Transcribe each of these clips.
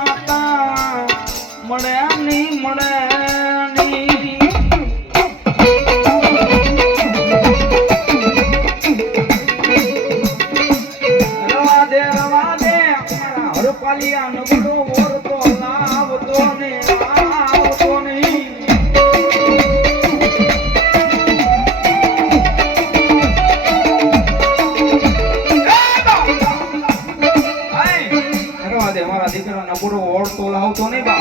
માતા મળે નહીં મળે રવા દે હરપાલિયા નબળો ઓરતો લાવતો ને આવતો નહીં મારા દીકરાના પૂરો ઓળતો લાવતો નહીં બા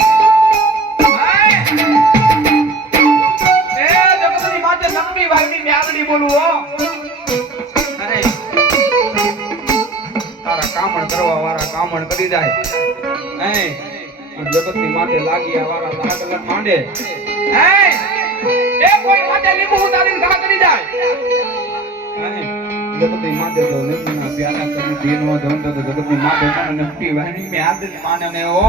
એ જગતની માથે લંબી વાગની મ્યાલડી બોલું હો અરે તારા કામણ કરવા વાળા કામણ કરી જાય હે જગતની માથે લાગી વાળા લાગલન માંડે હે એ કોઈ માથે લીંબુ ઉતારીને ઘા કરી જાય હે જગતની માથે તો લીંબુના પ્યાલા કરી પીનો ધન તો જગતની માથે મને નફટી વાહની મે આદત માને ને ઓ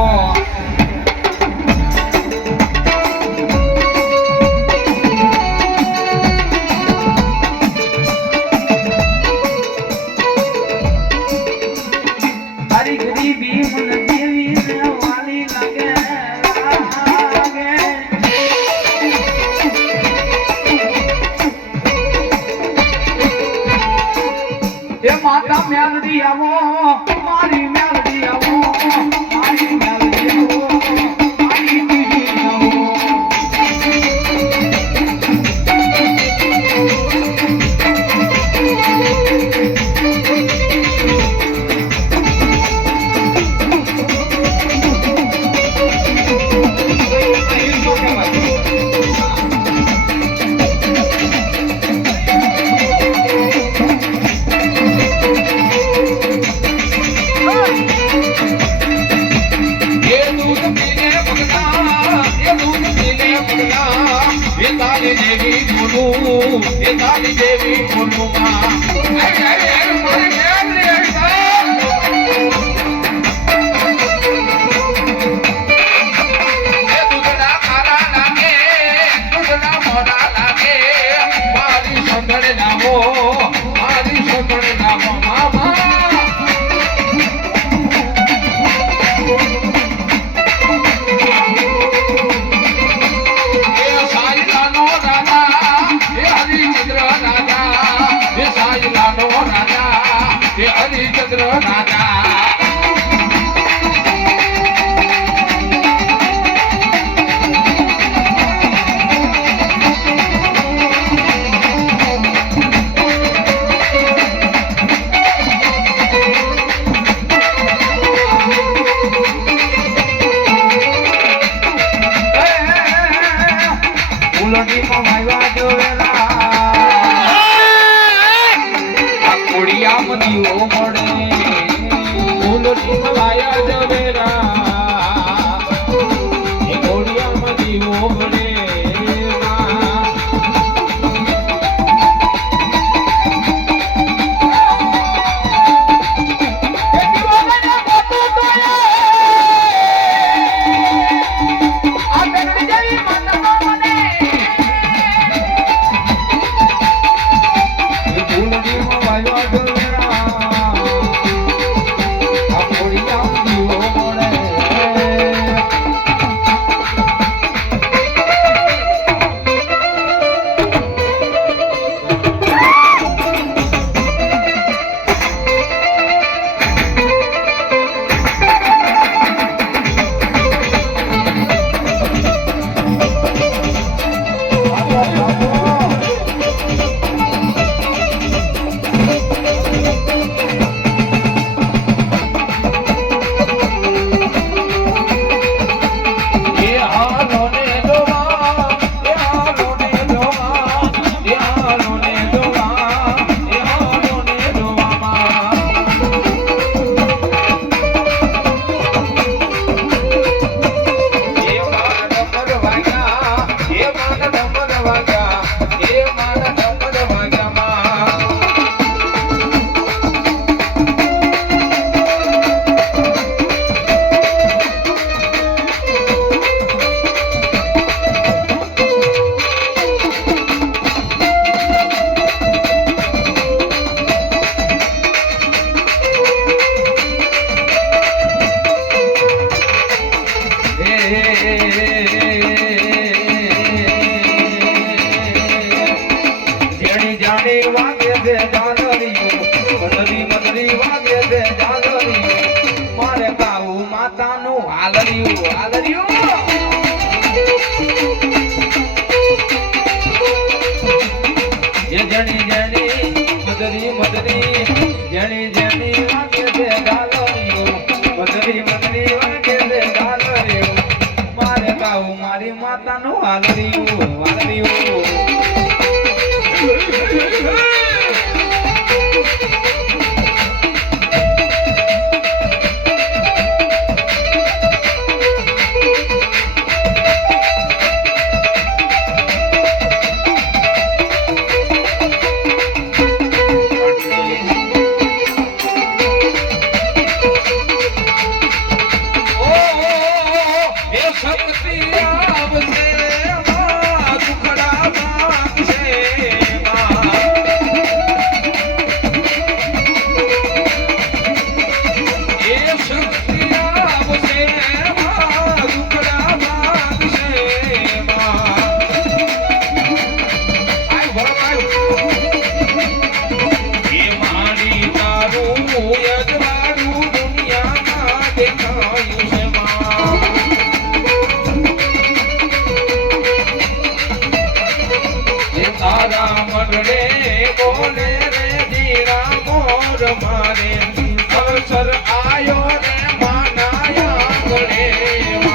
હરી ગરીબી મન દેવી ને વાલી લાગે એ માતા મ્યાલડી આવો મારી મ્યાલડી આવો મારી મ્યાલડી આવો હાલરિયું જે જણી મદરી જણી વાગે છે ગાલરિયું મદરી વાગે છે ગાલરિયું મારે ગાવું મારી માતાનું હાલરિયું બોલે રે જીરા મોર મારે અવસર આયો રે માનાયા ગણે